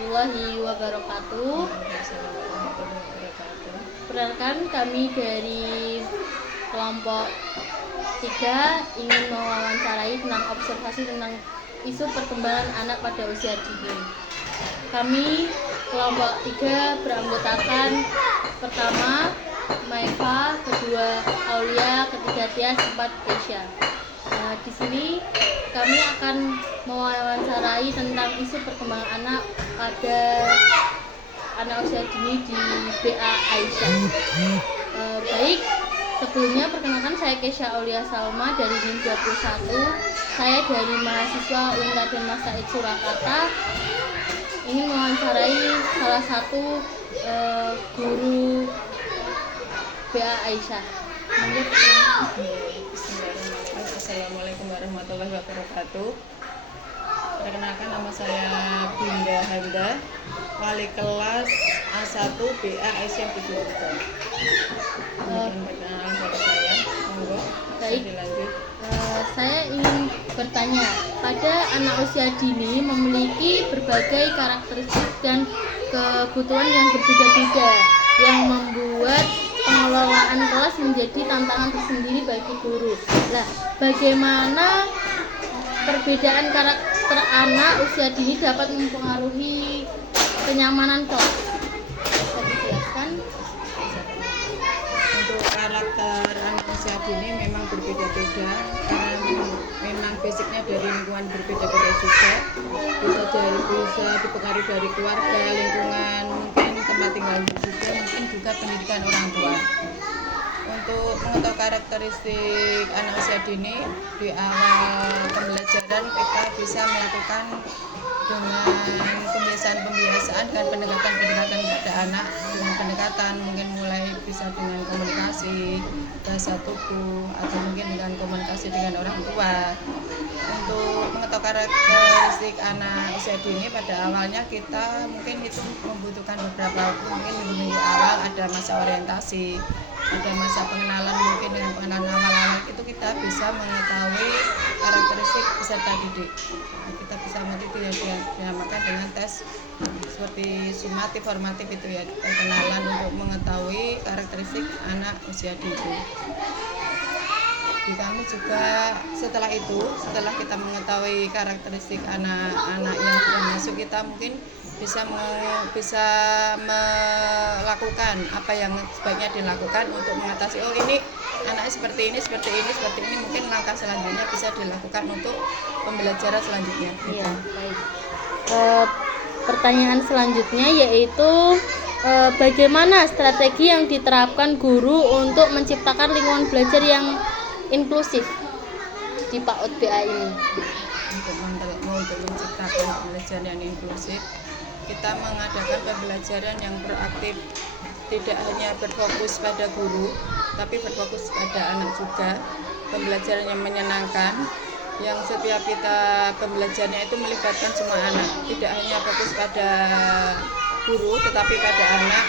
warahmatullahi wabarakatuh. Perkenalkan, kami dari kelompok 3 ingin mewawancarai tentang observasi tentang isu perkembangan anak pada usia dini. Kami kelompok 3 beranggotakan pertama Maifa, kedua Aulia, ketiga Tias, keempat Keisha. Di sini kami akan mewawancarai tentang isu perkembangan anak pada anak usia dini di BA Aisyah. Baik, sebelumnya perkenalkan, saya Keisha Aulia Salma dari NIM 21. Saya dari mahasiswa Raden Mas Said Surakarta ingin mewawancarai salah satu guru BA Aisyah. Assalamualaikum warahmatullahi wabarakatuh. Perkenalkan, nama saya Binda Hamda, wali kelas A1 BA Aisyah 73. Perkenalan dari saya, monggo. Baik. Dilanjut. Saya ingin bertanya, pada anak usia dini memiliki berbagai karakteristik dan kebutuhan yang berbeda-beda yang membuat pengelolaan kelas menjadi tantangan tersendiri bagi guru. Nah, bagaimana perbedaan karakter anak usia dini dapat mempengaruhi kenyamanan kelas? Bisa dijelaskan? Untuk karakter anak usia dini memang berbeda-beda karena memang basicnya dari lingkungan berbeda-beda juga. Bisa dipengaruhi dari keluarga, lingkungan, mungkin tempat tinggalnya juga, mungkin juga pendidikan orang tua. Untuk mengetahui karakteristik anak usia dini, di awal pembelajaran kita bisa melakukan dengan pembiasaan dan pendekatan kepada anak, dengan pendekatan mungkin mulai bisa dengan komunikasi, bahasa tubuh, atau mungkin dengan komunikasi dengan orang tua. Untuk mengetahui karakteristik anak usia dini, pada awalnya kita mungkin itu membutuhkan beberapa waktu, mungkin minggu-minggu awal ada masa orientasi, ada masa pengenalan, mungkin dengan pengenalan awal-awal itu kita bisa mengetahui karakteristik peserta didik. Kita bisa mengikuti yang dinamakan dengan tes seperti sumatif, formatif itu ya, pengenalan untuk mengetahui karakteristik anak usia dini. Di kami juga setelah kita mengetahui karakteristik anak-anak yang sudah masuk, kita mungkin bisa melakukan apa yang sebaiknya dilakukan untuk mengatasi, oh ini anaknya seperti ini, mungkin langkah selanjutnya bisa dilakukan untuk pembelajaran selanjutnya. Iya, baik. Pertanyaan selanjutnya yaitu bagaimana strategi yang diterapkan guru untuk menciptakan lingkungan belajar yang inklusif di PAUD BA ini? Untuk menciptakan pembelajaran yang inklusif, kita mengadakan pembelajaran yang proaktif, tidak hanya berfokus pada guru, tapi berfokus pada anak juga. Pembelajaran yang menyenangkan, yang setiap kita pembelajarannya itu melibatkan semua anak, tidak hanya fokus pada guru, tetapi pada anak.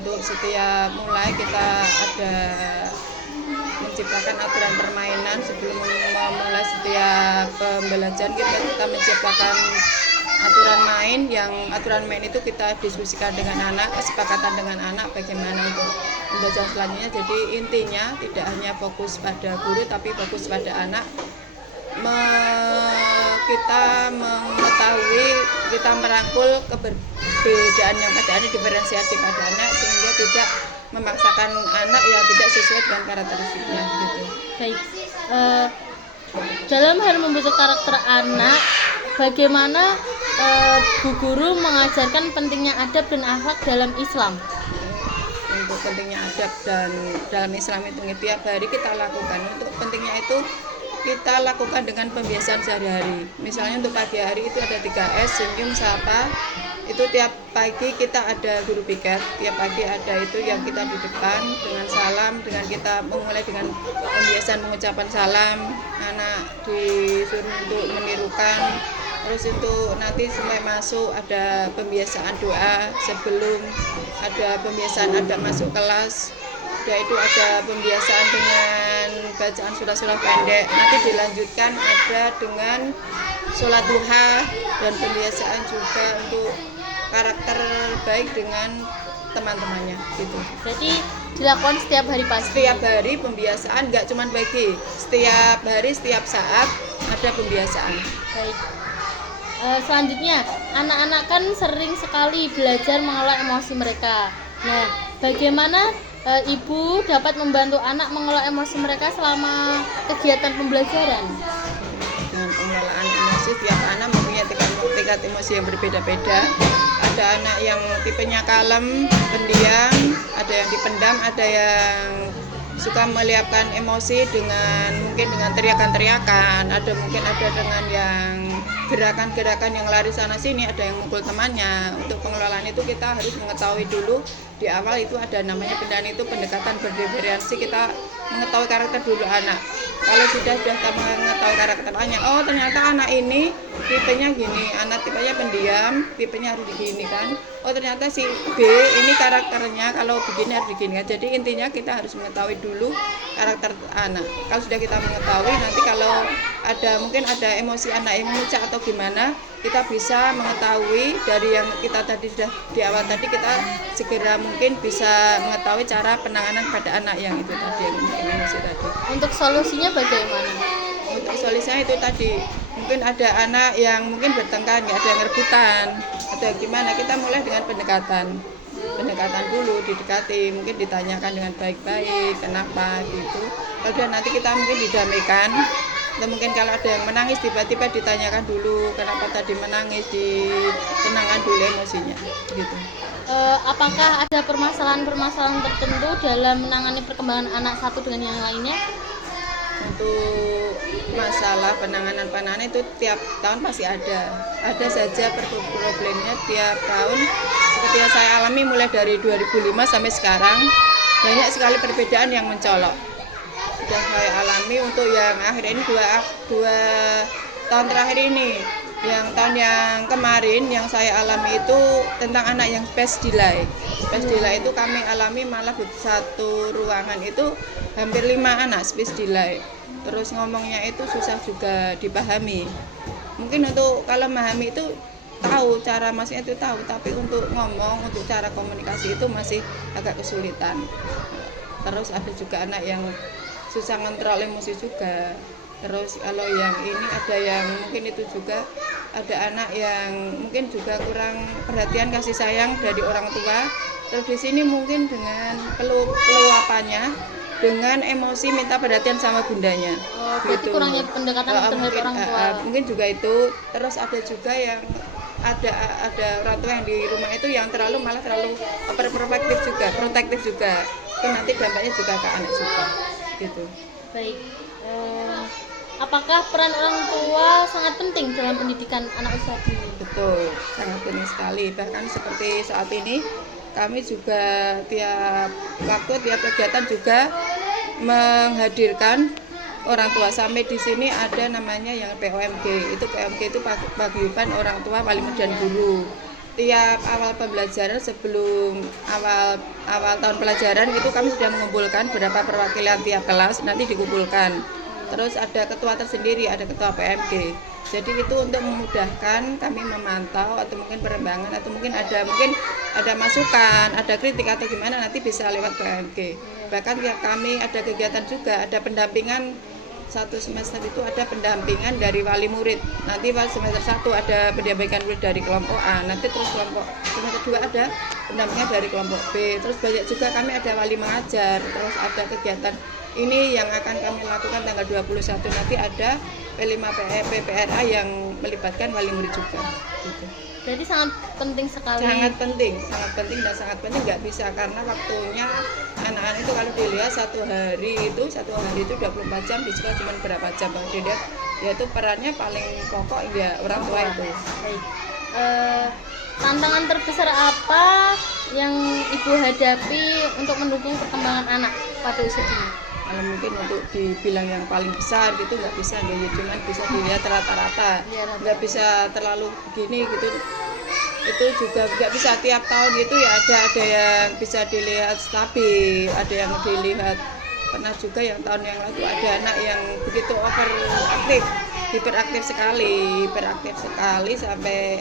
Untuk setiap mulai kita ada menciptakan aturan permainan sebelum memulai setiap pembelajaran. Kita menciptakan aturan main itu kita diskusikan dengan anak, kesepakatan dengan anak bagaimana untuk pembelajaran selanjutnya. Jadi intinya tidak hanya fokus pada guru tapi fokus pada anak. Kita mengetahui, kita merangkul keberbedaan yang pada anak, diferensiasi pada anak, sehingga tidak memaksakan anak yang tidak sesuai dengan karakteristiknya gitu. Baik. Dalam hal membentuk karakter anak, bagaimana Bu Guru mengajarkan pentingnya adab dan akhlak dalam Islam? Untuk pentingnya adab dan dalam Islam itu tiap hari kita lakukan. Untuk pentingnya itu kita lakukan dengan pembiasaan sehari-hari. Misalnya untuk pagi hari itu ada 3S, senyum, sapa. Itu tiap pagi kita ada guru piket, tiap pagi ada itu yang kita di depan dengan salam, dengan kita memulai dengan pembiasaan mengucapkan salam, anak disuruh untuk menirukan. Terus itu nanti sampai masuk ada pembiasaan doa sebelum, ada pembiasaan ada masuk kelas, itu ada pembiasaan dengan bacaan surah-surah pendek. Nanti dilanjutkan ada dengan sholat duha dan pembiasaan juga untuk karakter baik dengan teman-temannya gitu. Berarti dilakukan setiap hari pagi. Setiap hari pembiasaan, nggak cuma pagi, setiap hari setiap saat ada pembiasaan. Baik. Selanjutnya, anak-anak kan sering sekali belajar mengelola emosi mereka. Nah, bagaimana ibu dapat membantu anak mengelola emosi mereka selama kegiatan pembelajaran? Dengan pengelolaan emosi, tiap anak mempunyai tingkat emosi yang berbeda-beda. Ada anak yang tipenya kalem, pendiam, ada yang dipendam, ada yang suka meliapkan emosi mungkin dengan teriakan-teriakan, mungkin ada dengan yang gerakan-gerakan yang lari sana sini, ada yang mukul temannya. Untuk pengelolaan itu kita harus mengetahui dulu di awal itu ada namanya pendekatan berdiferensi, kita mengetahui karakter dulu anak. Kalau sudah mengetahui karakter anak, oh ternyata anak ini tipenya gini, anak tipenya pendiam, tipenya harus begini kan. Oh ternyata si B ini karakternya kalau begini harus begini kan. Jadi intinya kita harus mengetahui dulu karakter anak. Kalau sudah kita mengetahui, nanti kalau mungkin ada emosi anak yang memuncak atau gimana, kita bisa mengetahui dari yang kita tadi sudah di awal tadi, kita segera mungkin bisa mengetahui cara penanganan pada anak yang itu tadi, yang emosi tadi. Untuk solusinya bagaimana? Untuk solusinya itu tadi, mungkin ada anak yang mungkin bertengkar, nggak ada yang rebutan, atau gimana, kita mulai dengan pendekatan dulu, didekati, mungkin ditanyakan dengan baik-baik kenapa gitu. Kalau nanti kita mungkin didamaikan, atau mungkin kalau ada yang menangis tiba-tiba ditanyakan dulu kenapa tadi menangis, ditenangkan dulu emosinya gitu. Apakah ada permasalahan-permasalahan tertentu dalam menangani perkembangan anak satu dengan yang lainnya? Untuk masalah penanganan itu tiap tahun pasti ada saja problemnya tiap tahun. Seperti yang saya alami mulai dari 2005 sampai sekarang, banyak sekali perbedaan yang mencolok. Sudah saya alami untuk yang akhir ini dua tahun terakhir ini. Yang tahun yang kemarin yang saya alami itu tentang anak yang space delay. Space delay itu kami alami malah satu ruangan itu hampir 5 anak space delay. Terus ngomongnya itu susah juga dipahami. Mungkin untuk kalau memahami itu tahu cara masnya itu tahu, tapi untuk ngomong, untuk cara komunikasi itu masih agak kesulitan. Terus ada juga anak yang susah ngontrol emosi juga. Terus kalau yang ini ada yang mungkin itu juga ada anak yang mungkin juga kurang perhatian kasih sayang dari orang tua. Terus di sini mungkin dengan peluapannya, dengan emosi minta perhatian sama bundanya. Berarti gitu. kurangnya pendekatan terhadap orang tua. Mungkin juga itu. Terus ada juga yang ada orang tua yang di rumah itu yang terlalu protektif juga. Itu nanti dampaknya juga ke anak juga. Gitu. Baik. Apakah peran orang tua sangat penting dalam pendidikan anak usia dini? Betul, sangat penting sekali. Bahkan seperti saat ini kami juga tiap kegiatan juga menghadirkan orang tua. Sampai di sini ada namanya yang POMG. POMG itu paguyuban orang tua wali murid dan guru. Tiap awal pembelajaran, sebelum awal tahun pelajaran itu kami sudah mengumpulkan beberapa perwakilan tiap kelas, nanti dikumpulkan. Terus ada ketua tersendiri, ada ketua PMG. Jadi itu untuk memudahkan kami memantau atau mungkin perkembangan atau mungkin ada masukan, ada kritik atau gimana, nanti bisa lewat PMG. Bahkan kami ada kegiatan juga, ada pendampingan satu semester itu, ada pendampingan dari wali murid. Nanti semester 1 ada pendampingan murid dari kelompok A, nanti terus kelompok semester 2 ada pendampingan dari kelompok B. Terus banyak juga kami ada wali mengajar, terus ada kegiatan ini yang akan kami lakukan tanggal 21 nanti ada P5 PPRA yang melibatkan wali murid juga gitu. Jadi sangat penting sekali. Sangat penting dan sangat penting, nggak bisa karena waktunya anak-anak itu kalau dilihat satu hari itu 24 jam, di sekolah cuma berapa jam, kalau dilihat yaitu perannya paling pokok ya orang tua itu. Baik. Tantangan terbesar apa yang ibu hadapi untuk mendukung perkembangan anak pada usia dini? Kalau mungkin untuk dibilang yang paling besar gitu nggak bisa, ya cuman bisa dilihat rata-rata, nggak bisa terlalu begini gitu. Itu juga nggak bisa tiap tahun gitu ya, ada yang bisa dilihat stabil, ada yang dilihat pernah juga yang tahun yang lalu ada anak yang begitu hiperaktif sekali sampai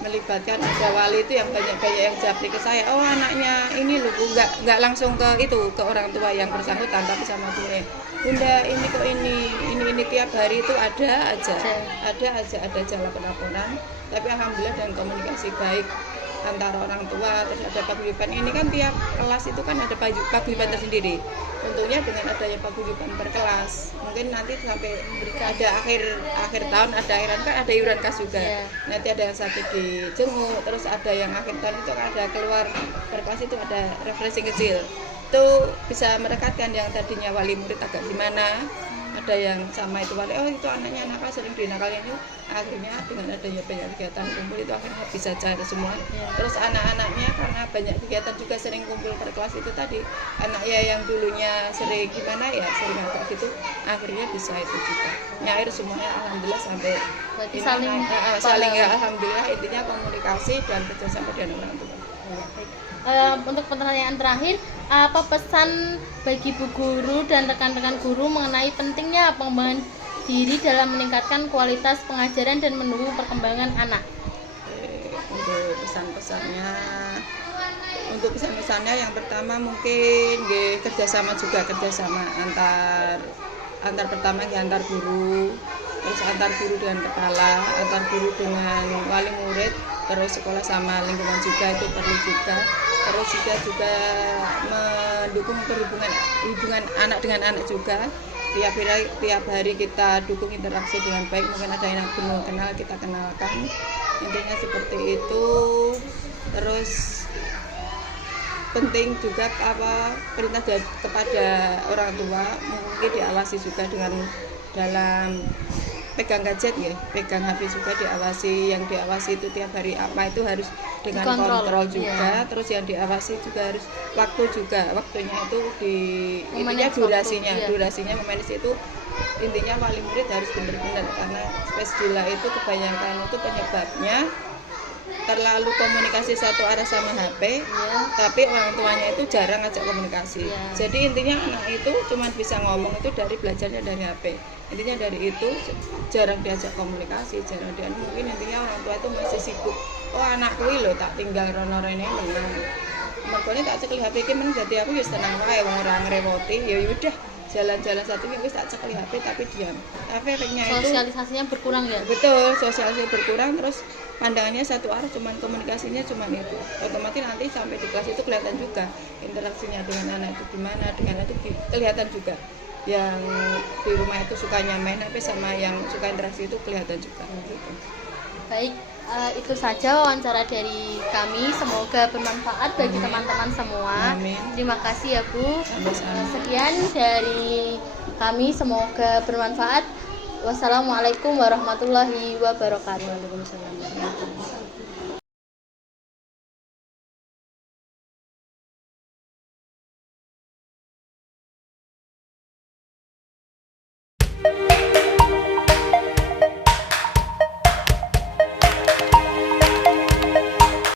melibatkan ada wali itu yang banyak yang japri ke saya, oh anaknya ini loh Bu, nggak langsung ke orang tua yang bersangkutan, tapi sama bunda, bunda ini kok ini tiap hari itu ada aja jalan pelaporan, tapi alhamdulillah dengan komunikasi baik antara orang tua, terus ada paguyuban. Ini kan tiap kelas itu kan ada paguyuban tersendiri. Tentunya dengan adanya paguyuban per kelas, mungkin nanti sampai ada akhir tahun ada akhiran kan ada iuran kas juga. Nanti ada yang sakit di jenguk, terus ada yang akhir tahun itu ada keluar per kelas itu ada refreshing kecil. Itu bisa merekatkan yang tadinya wali murid agak gimana, ada yang sama itu wali, oh itu anaknya nakal sering dinakalin itu, akhirnya dengan adanya banyak kegiatan kumpul itu akhirnya bisa cair semua. Terus anak-anaknya karena banyak kegiatan juga sering kumpul per kelas itu tadi, anaknya yang dulunya sering gimana ya sering agak gitu, akhirnya bisa itu juga nyair semuanya alhamdulillah sampai saling ya alhamdulillah, intinya komunikasi dan kerjasama dengan orang tua. Untuk pertanyaan terakhir, apa pesan bagi bu guru dan rekan-rekan guru mengenai pentingnya pengembangan diri dalam meningkatkan kualitas pengajaran dan mendukung perkembangan anak? Untuk pesan-pesannya yang pertama mungkin kerjasama antar guru, terus antar guru dengan kepala, antar guru dengan wali murid, terus sekolah sama lingkungan juga itu perlu juga. Terus juga mendukung hubungan anak dengan anak juga. Tiap hari kita dukung interaksi dengan baik, mungkin ada yang belum kenal kita kenalkan, intinya seperti itu. Terus penting juga perintah kepada orang tua mungkin diawasi juga dengan dalam pegang gadget ya, pegang HP juga diawasi, yang diawasi itu tiap hari apa itu harus dengan kontrol juga, terus yang diawasi juga harus waktunya itu intinya durasinya memanage itu, intinya wali murid harus benar-benar, karena space gila itu kebanyakan itu penyebabnya terlalu komunikasi satu arah sama HP, tapi orang tuanya itu jarang ngajak komunikasi. Jadi intinya anak itu cuma bisa ngomong itu dari belajarnya dari HP. Intinya dari itu jarang diajak komunikasi, mungkin intinya orang tua itu masih sibuk. Oh anakku lho tak tinggal rono-rene menang. Mergone tak cekli HP iki men dadi aku wis tenang wae wong ora ngrewoti, ya udah jalan-jalan satu minggu tak cekli HP tapi diam. Efeknya itu sosialisasinya berkurang ya. Betul, sosialisasi berkurang, terus pandangannya satu arah, cuman komunikasinya cuman itu. Otomatis nanti sampai di kelas itu kelihatan juga interaksinya dengan anak itu gimana, dengan anak itu kelihatan juga. Yang di rumah itu sukanya main HP sama yang suka interaksi itu kelihatan juga gitu. Baik, itu saja wawancara dari kami, semoga bermanfaat bagi teman-teman semua. Amin. Terima kasih ya Bu. Sama-sama. Sekian dari kami, semoga bermanfaat. Wassalamualaikum warahmatullahi wabarakatuh.